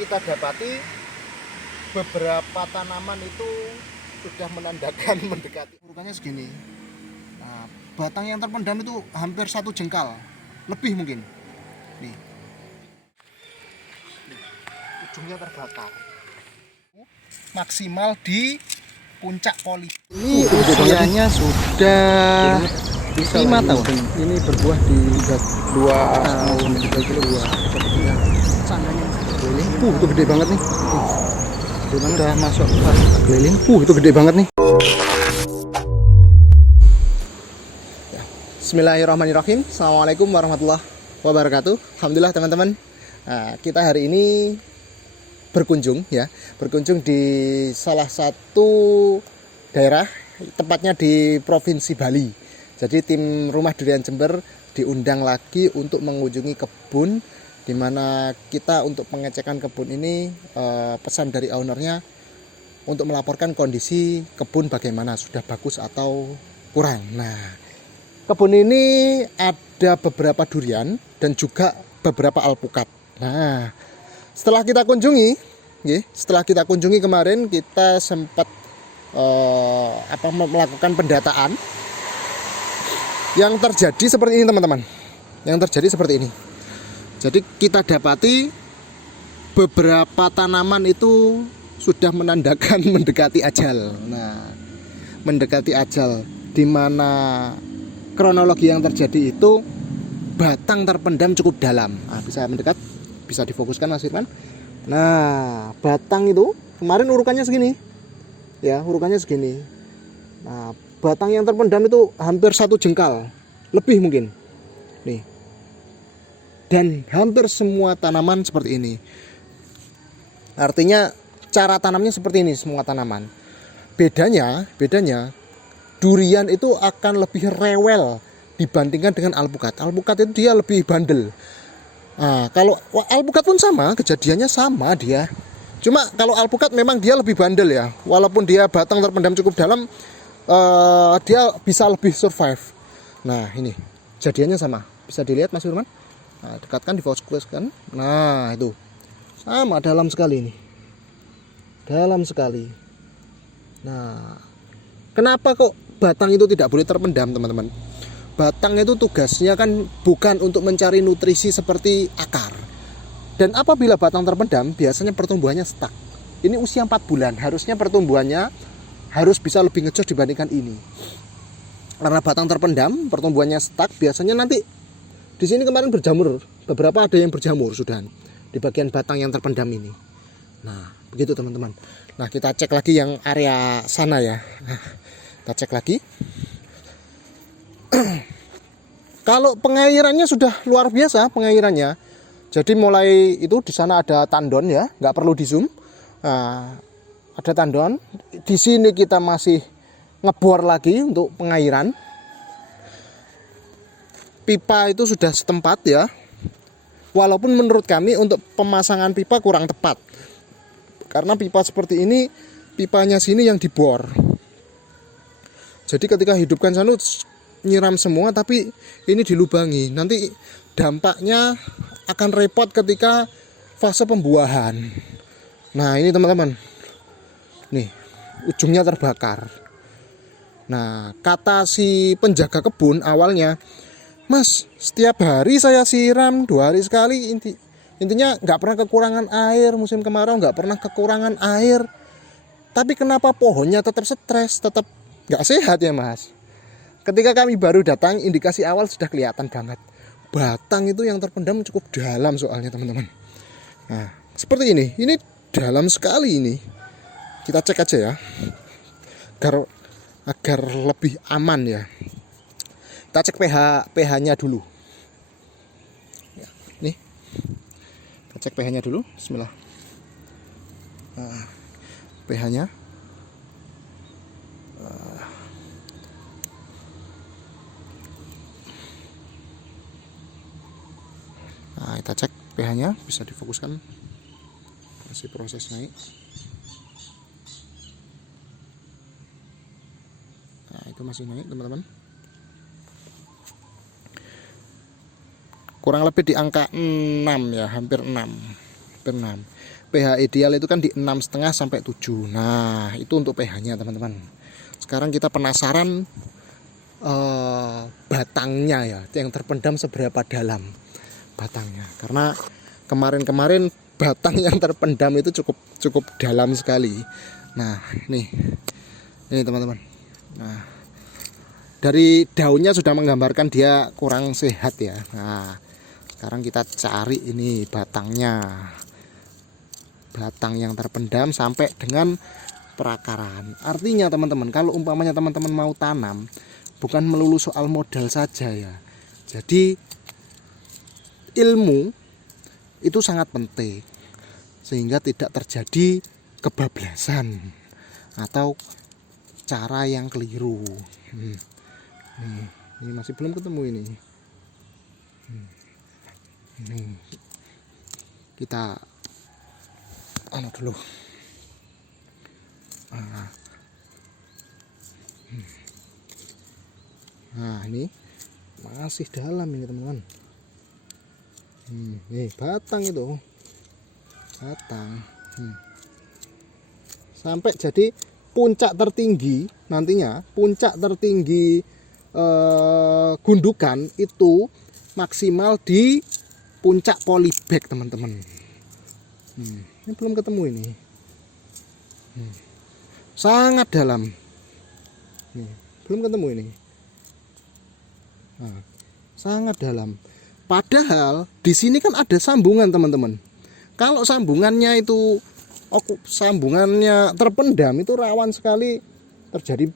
kita dapati beberapa tanaman itu sudah menandakan mendekati. Urutannya segini. Nah, batang yang terpendam itu hampir 1 jengkal, lebih mungkin. Nih, ujungnya terbakar. Maksimal di puncak poli. Ini usianya sudah 5 tahun. Ini berbuah di 2 tahun 3 kilo buah. Sandanya keliling. Itu gede banget nih. Udah masuk keliling. Itu gede banget nih. Bismillahirrahmanirrahim. Assalamualaikum warahmatullahi wabarakatuh. Alhamdulillah teman-teman. Nah, kita hari ini berkunjung di salah satu daerah, tepatnya di Provinsi Bali. Jadi tim Rumah Durian Jember diundang lagi untuk mengunjungi kebun, di mana kita untuk pengecekan kebun ini pesan dari ownernya untuk melaporkan kondisi kebun bagaimana, sudah bagus atau kurang. Nah, kebun ini ada beberapa durian dan juga beberapa alpukat. Nah, setelah kita kunjungi kemarin, kita sempat melakukan pendataan. Yang terjadi seperti ini teman-teman. Jadi kita dapati beberapa tanaman itu sudah menandakan mendekati ajal. Nah, mendekati ajal, di mana kronologi yang terjadi itu batang terpendam cukup dalam. Nah, bisa mendekat, bisa difokuskan Mas Firman. Nah, batang itu kemarin urukannya segini. Ya, urukannya segini. Nah, batang yang terpendam itu hampir 1 jengkal, lebih mungkin. Nih. Dan hampir semua tanaman seperti ini. Artinya cara tanamnya seperti ini semua tanaman. Bedanya durian itu akan lebih rewel dibandingkan dengan alpukat. Alpukat itu dia lebih bandel. Nah, kalau alpukat pun sama, kejadiannya sama dia. Cuma kalau alpukat memang dia lebih bandel ya. Walaupun dia batang terpendam cukup dalam, dia bisa lebih survive. Nah, ini kejadiannya sama. Bisa dilihat Mas Firman. Nah, dekatkan, difokuskan. Nah, itu sama, dalam sekali ini. Dalam sekali. Nah, kenapa kok batang itu tidak boleh terpendam, teman-teman? Batang itu tugasnya kan bukan untuk mencari nutrisi seperti akar. Dan apabila batang terpendam, biasanya pertumbuhannya stuck. Ini usia 4 bulan, harusnya pertumbuhannya harus bisa lebih ngejos dibandingkan ini. Karena batang terpendam, pertumbuhannya stuck, biasanya nanti di sini kemarin berjamur, beberapa ada yang berjamur sudah di bagian batang yang terpendam ini. Nah, begitu teman-teman. Nah, kita cek lagi yang area sana ya. Kita cek lagi. Kalau pengairannya sudah luar biasa pengairannya. Jadi mulai itu di sana ada tandon ya, nggak perlu di zoom. Nah, ada tandon. Di sini kita masih ngebor lagi untuk pengairan. Pipa itu sudah setempat ya. Walaupun menurut kami untuk pemasangan pipa kurang tepat. Karena pipa seperti ini, pipanya sini yang dibor. Jadi ketika hidupkan sana nyiram semua, tapi ini dilubangi. Nanti dampaknya akan repot ketika fase pembuahan. Nah, ini teman-teman. Nih, ujungnya terbakar. Nah, kata si penjaga kebun awalnya, Mas, setiap hari saya siram 2 hari sekali. Intinya nggak pernah kekurangan air, musim kemarau nggak pernah kekurangan air. Tapi kenapa pohonnya tetap stres, tetap nggak sehat ya Mas? Ketika kami baru datang, indikasi awal sudah kelihatan banget. Batang itu yang terpendam cukup dalam soalnya teman-teman. Nah, seperti ini dalam sekali ini. Kita cek aja ya, agar lebih aman ya. Kita cek pH-nya dulu. Ya, nih. Kita cek pH-nya dulu. Bismillah. Nah, pH-nya. Nah, kita cek pH-nya, bisa difokuskan. Masih proses naik. Nah, itu masih naik, teman-teman. Kurang lebih di angka 6 ya, hampir 6. hampir 6. pH ideal itu kan di 6,5 sampai 7. Nah, itu untuk pH-nya, teman-teman. Sekarang kita penasaran batangnya ya, yang terpendam seberapa dalam batangnya. Karena kemarin-kemarin batang yang terpendam itu cukup dalam sekali. Nah, ini teman-teman. Nah, dari daunnya sudah menggambarkan dia kurang sehat ya. Nah, sekarang kita cari ini batangnya. Batang yang terpendam sampai dengan perakaran. Artinya teman-teman, kalau umpamanya teman-teman mau tanam, bukan melulu soal modal saja ya. Jadi ilmu itu sangat penting, sehingga tidak terjadi kebablasan atau cara yang keliru. Ini masih belum ketemu ini. Kita dulu. Nah, ini masih dalam ini, teman-teman. Nih batang itu, batang. Sampai jadi puncak tertinggi nantinya, puncak tertinggi gundukan itu maksimal di puncak polybag, teman-teman. Ini belum ketemu ini. Sangat dalam. Belum ketemu ini. Nah, sangat dalam. Padahal di sini kan ada sambungan, teman-teman. Kalau sambungannya terpendam, itu rawan sekali terjadi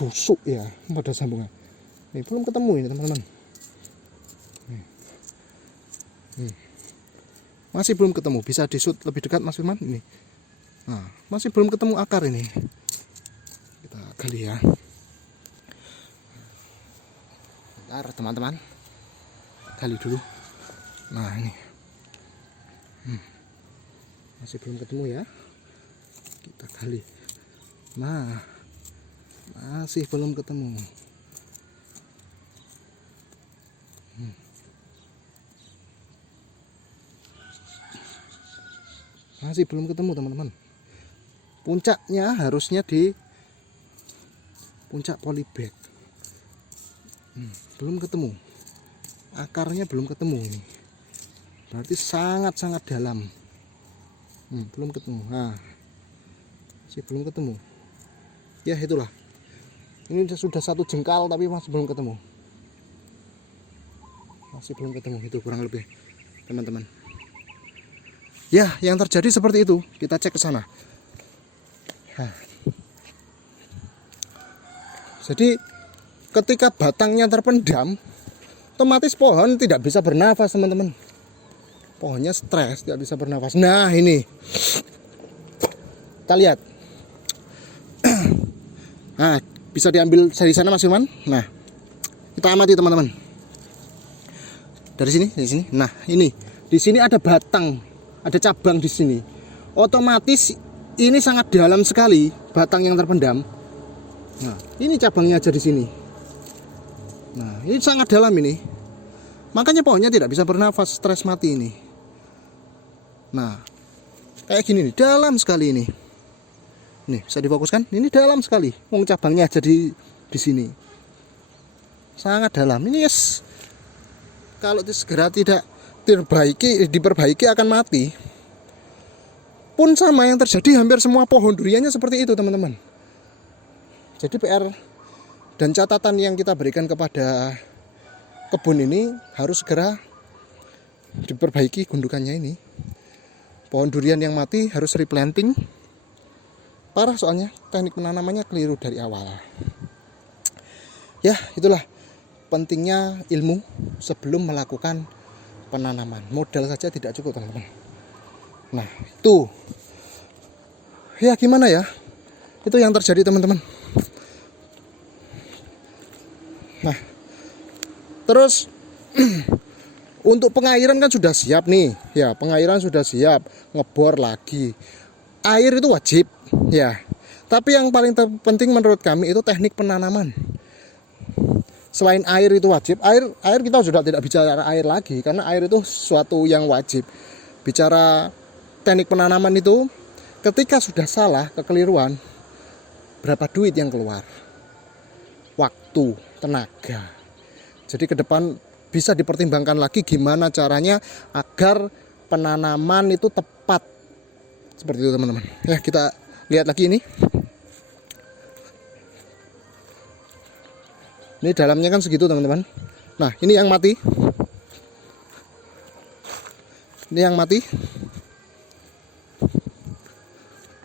busuk ya pada sambungan. Ini belum ketemu ini, teman-teman. Masih belum ketemu. Bisa di-shoot lebih dekat, Mas Firman. Ini. Nah, masih belum ketemu akar ini. Kita gali ya. Bentar, teman-teman. Gali dulu. Nah, ini. Masih belum ketemu ya. Kita gali. Nah, masih belum ketemu. Masih belum ketemu, teman-teman. Puncaknya harusnya di puncak polybag. Belum ketemu. Akarnya belum ketemu ini. Berarti sangat-sangat dalam. Belum ketemu. Nah, masih belum ketemu. Ya, itulah. Ini sudah 1 jengkal tapi masih belum ketemu. Masih belum ketemu, itu kurang lebih, teman-teman. Ya, yang terjadi seperti itu. Kita cek ke sana. Nah. Jadi ketika batangnya terpendam, otomatis pohon tidak bisa bernafas, teman-teman. Pohonnya stres, tidak bisa bernafas. Nah, ini. Kita lihat. Nah, bisa diambil dari sana, Mas Firman. Nah, kita amati, teman-teman. Dari sini. Nah, ini. Di sini ada batang. Ada cabang di sini. Otomatis ini sangat dalam sekali batang yang terpendam. Nah, ini cabangnya aja di sini. Nah, ini sangat dalam ini. Makanya pohonnya tidak bisa bernafas, stres mati ini. Nah, kayak gini nih, dalam sekali ini. Nih, bisa difokuskan? Ini dalam sekali. Wong cabangnya aja di sini. Sangat dalam. Ini yes. Kalau segera tidak diperbaiki akan mati. Pun sama yang terjadi hampir semua pohon duriannya seperti itu, teman-teman. Jadi PR dan catatan yang kita berikan kepada kebun ini harus segera diperbaiki gundukannya ini. Pohon durian yang mati harus replanting. Parah soalnya teknik penanamannya keliru dari awal. Ya, itulah pentingnya ilmu sebelum melakukan penanaman. Modal saja tidak cukup, teman-teman. Nah, itu ya gimana ya, itu yang terjadi, teman-teman. Nah, terus untuk pengairan kan sudah siap nih ya, pengairan sudah siap, ngebor lagi. Air itu wajib ya, tapi yang paling penting menurut kami itu teknik penanaman. Selain air itu wajib, air kita sudah tidak bicara air lagi, karena air itu suatu yang wajib. bicara teknik penanaman itu, ketika sudah salah, kekeliruan, berapa duit yang keluar? Waktu, tenaga. Jadi ke depan bisa dipertimbangkan lagi gimana caranya agar penanaman itu tepat. Seperti itu teman-teman. Ya, kita lihat lagi ini. Ini dalamnya kan segitu teman-teman. Nah, ini yang mati. Ini yang mati.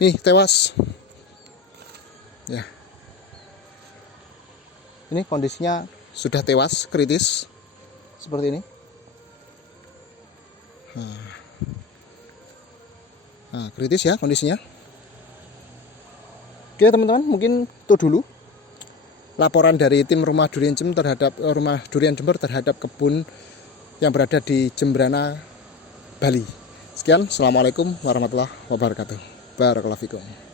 Nih, tewas. Ya. Ini kondisinya sudah tewas, kritis. Seperti ini. Nah, kritis ya kondisinya. Oke teman-teman, mungkin itu dulu laporan dari tim Rumah Durian Jember terhadap kebun yang berada di Jembrana, Bali. Sekian, assalamualaikum warahmatullahi wabarakatuh. Barakallahu fikum.